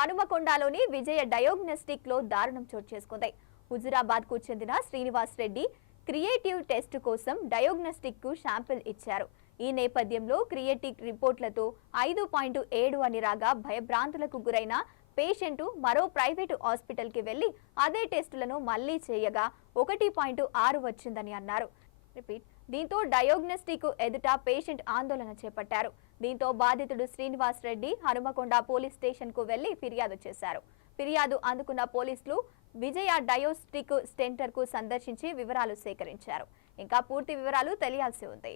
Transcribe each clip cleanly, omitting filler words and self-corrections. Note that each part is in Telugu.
హనుమకొండలోని విజయ డయాగ్నోస్టిక్ లో దారుణం చోటు చేసుకుంది. హుజురాబాద్ కు చెందిన శ్రీనివాస్ రెడ్డి క్రియేటివ్ టెస్ట్ కోసం డయాగ్నోస్టిక్ కు శాంపిల్ ఇచ్చారు. ఈ నేపథ్యంలో క్రియేటివ్ రిపోర్ట్లతో 5.7 అని రాగా భయభ్రాంతులకు గురైన పేషెంట్ మరో ప్రైవేటు హాస్పిటల్ కి వెళ్లి అదే టెస్టులను మళ్లీ చేయగా 1.6 వచ్చిందని అన్నారు. దీంతో డయాగ్నోస్టిక్ ఎదుట పేషెంట్ ఆందోళన చేపట్టారు. దీంతో బాధితుడు శ్రీనివాస్ రెడ్డి హనుమకొండ పోలీస్ స్టేషన్ కు వెళ్లి ఫిర్యాదు చేశారు. ఫిర్యాదు అందుకున్న పోలీసులు విజయ డయాగ్నోస్టిక్ సెంటర్ కు సందర్శించి వివరాలు సేకరించారు. ఇంకా పూర్తి వివరాలు తెలియాల్సి ఉంది.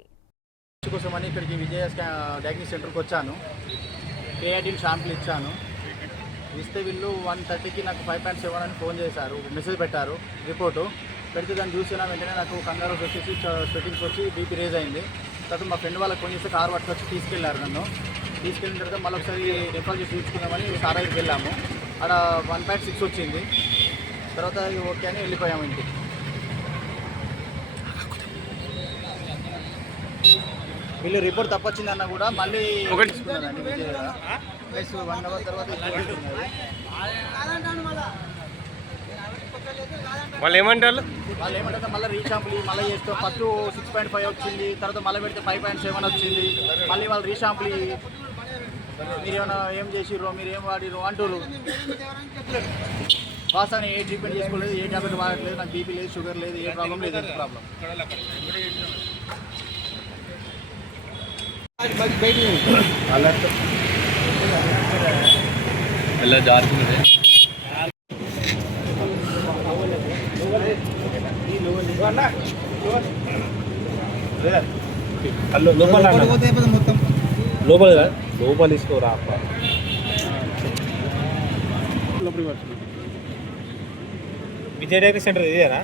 కోసమని ఇక్కడికి విజయ డయాగ్నోస్టిక్ సెంటర్కి వచ్చాను. క్రియేటివ్ శాంపిల్ ఇచ్చాను. ఇస్తే వీళ్ళు 1:30కి నాకు 5.7 అని ఫోన్ చేశారు, మెసేజ్ పెట్టారు. రిపోర్టు పెడితే దాన్ని చూసిన వెంటనే నాకు కంగారు వచ్చేసి స్వెటింగ్స్ వచ్చి బీపీ రేజ్ అయింది. తర్వాత మా ఫ్రెండ్ వాళ్ళకి ఫోన్ చేస్తే కారు పట్టుకొచ్చి తీసుకెళ్లారు. నన్ను తీసుకెళ్ళిన తర్వాత మళ్ళీ ఒకసారి రెఫర్ చేసి చూసుకుందామని సార్ దగ్గరికి వెళ్ళాము. అక్కడ 1.6 వచ్చింది. తర్వాత ఓకే అని వెళ్ళిపోయాము ఇంటికి. వీళ్ళు రిపోర్ట్ తప్పొచ్చిందన్న కూడా మళ్ళీ తీసుకున్నారండి. ప్లస్ 1 అవర్ తర్వాత వాళ్ళు ఏమంటారు మళ్ళీ రీషాంపుల్ మళ్ళీ చేస్తే ఫస్ట్ 6.5 వచ్చింది. తర్వాత మళ్ళీ పెడితే 5.7 వచ్చింది. మళ్ళీ వాళ్ళు రీషాంపుల్ మీరు ఏమైనా ఏం చేసిర్రో, మీరు ఏం వాడిరో అంటారు. వాస్తవాన్ని ఏ ట్రీట్మెంట్ చేసుకోలేదు, ఏ ట్యాబ్లెట్ వాడట్లేదు. నాకు బీపీ లేదు, షుగర్ లేదు, ఏ ప్రాబ్లం లేదు. ఎంత ప్రాబ్లం ಎಲ್ಲ ಜಾರ್ತಿದೆ. లోపల తీసుకోరా విజయ డయాగ్నోస్టిక్ సెంటర్ ఇదేనా?